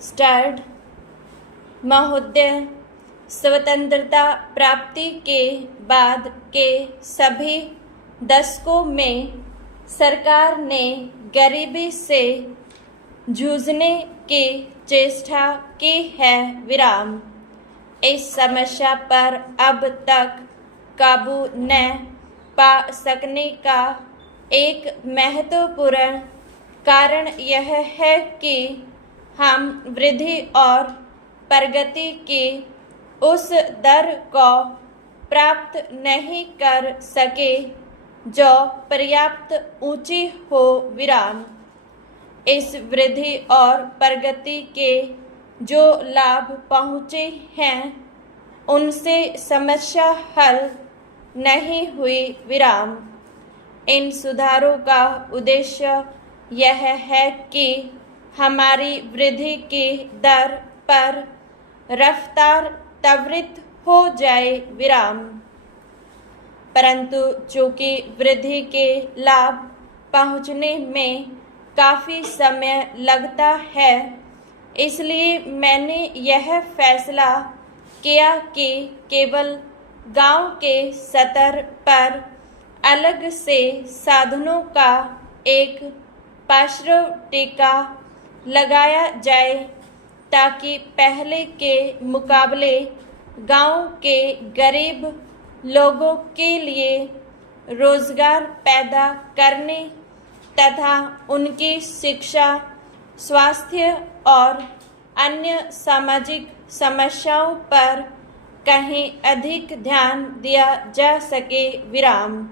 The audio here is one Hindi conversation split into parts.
स्टार्ट। महोदय, स्वतंत्रता प्राप्ति के बाद के सभी दशकों में सरकार ने गरीबी से जूझने की चेष्टा की है। विराम। इस समस्या पर अब तक काबू न पा सकने का एक महत्वपूर्ण कारण यह है कि हम वृद्धि और प्रगति की उस दर को प्राप्त नहीं कर सके जो पर्याप्त ऊंची हो। विराम। इस वृद्धि और प्रगति के जो लाभ पहुँचे हैं उनसे समस्या हल नहीं हुई। विराम। इन सुधारों का उद्देश्य यह है कि हमारी वृद्धि की दर पर रफ्तार त्वरित हो जाए। विराम। परंतु चूंकि वृद्धि के लाभ पहुँचने में काफ़ी समय लगता है, इसलिए मैंने यह फैसला किया कि केवल गांव के स्तर पर अलग से साधनों का एक पार्श्व टीका लगाया जाए ताकि पहले के मुकाबले गांव के गरीब लोगों के लिए रोजगार पैदा करने तथा उनकी शिक्षा, स्वास्थ्य और अन्य सामाजिक समस्याओं पर कहीं अधिक ध्यान दिया जा सके। विराम।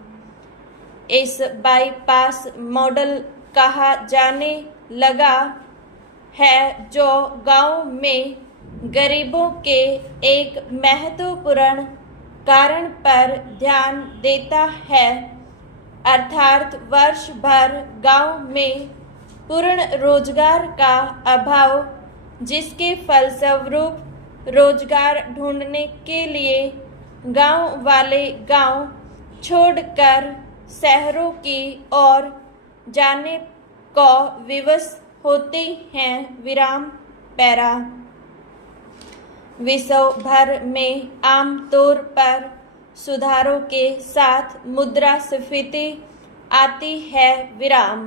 इस बाईपास मॉडल कहा जाने लगा है जो गांव में गरीबों के एक महत्वपूर्ण कारण पर ध्यान देता है, अर्थात वर्ष भर गांव में पूर्ण रोजगार का अभाव, जिसके फलस्वरूप रोजगार ढूंढने के लिए गांव वाले गांव छोड़कर शहरों की ओर जाने को विवश होते हैं। विराम। पैरा। विश्व भर में आम तौर पर सुधारों के साथ मुद्रास्फीति आती है। विराम।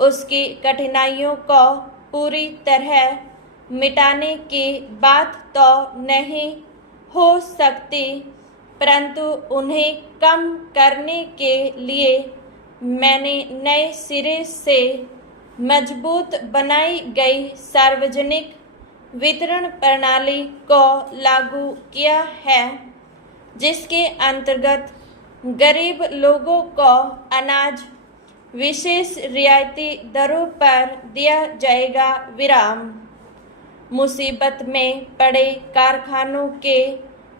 उसकी कठिनाइयों को पूरी तरह मिटाने की बात तो नहीं हो सकती, परंतु उन्हें कम करने के लिए मैंने नए सिरे से मजबूत बनाई गई सार्वजनिक वितरण प्रणाली को लागू किया है, जिसके अंतर्गत गरीब लोगों को अनाज विशेष रियायती दरों पर दिया जाएगा। विराम। मुसीबत में पड़े कारखानों के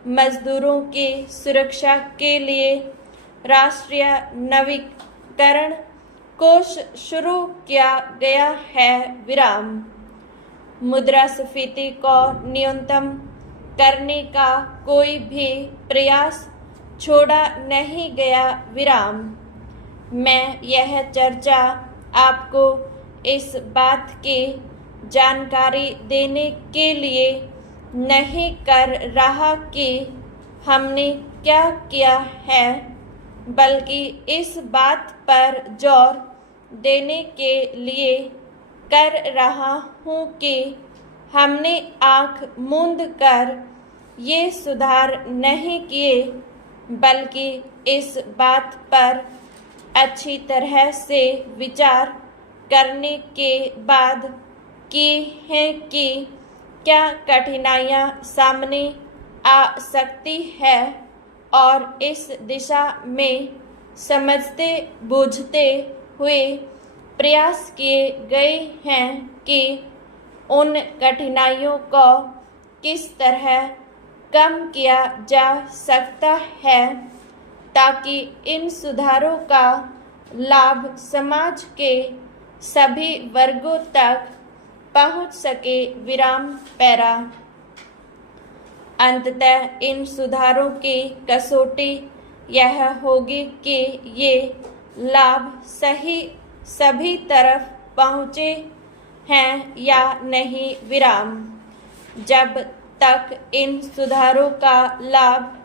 मजदूरों की सुरक्षा के लिए राष्ट्रीय नवीकरण कोष शुरू किया गया है। विराम। मुद्रास्फीति को न्यूनतम करने का कोई भी प्रयास छोड़ा नहीं गया। विराम। मैं यह चर्चा आपको इस बात की जानकारी देने के लिए नहीं कर रहा कि हमने क्या किया है, बल्कि इस बात पर जोर देने के लिए कर रहा हूँ कि हमने आँख मूंद कर ये सुधार नहीं किए, बल्कि इस बात पर अच्छी तरह से विचार करने के बाद किए हैं कि क्या कठिनाइयाँ सामने आ सकती है और इस दिशा में समझते बूझते हुए प्रयास किए गए हैं कि उन कठिनाइयों को किस तरह कम किया जा सकता है ताकि इन सुधारों का लाभ समाज के सभी वर्गों तक पहुंच सके। विराम। पैरा। अंततः इन सुधारों की कसौटी यह होगी कि ये लाभ सही सभी तरफ पहुँचे हैं या नहीं विराम। जब तक इन सुधारों का लाभ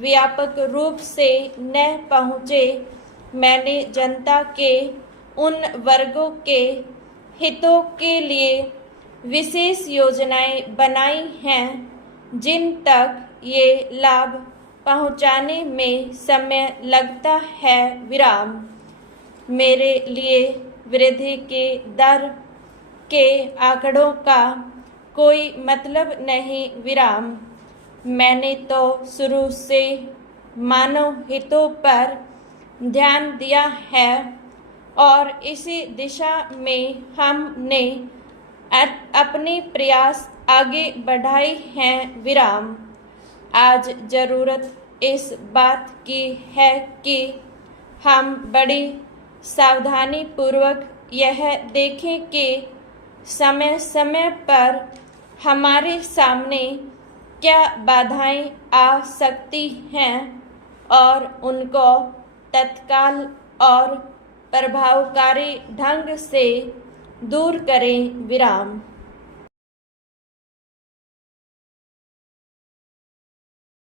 व्यापक रूप से न पहुँचे, मैंने जनता के उन वर्गों के हितों के लिए विशेष योजनाएं बनाई हैं जिन तक ये लाभ पहुंचाने में समय लगता है विराम। मेरे लिए वृद्धि के दर के आंकड़ों का कोई मतलब नहीं विराम। मैंने तो शुरू से मानव हितों पर ध्यान दिया है और इसी दिशा में हमने अपने प्रयास आगे बढ़ाए हैं विराम। आज जरूरत इस बात की है कि हम बड़ी सावधानी पूर्वक यह देखें कि समय समय पर हमारे सामने क्या बाधाएं आ सकती हैं और उनको तत्काल और प्रभावकारी ढंग से दूर करें विराम।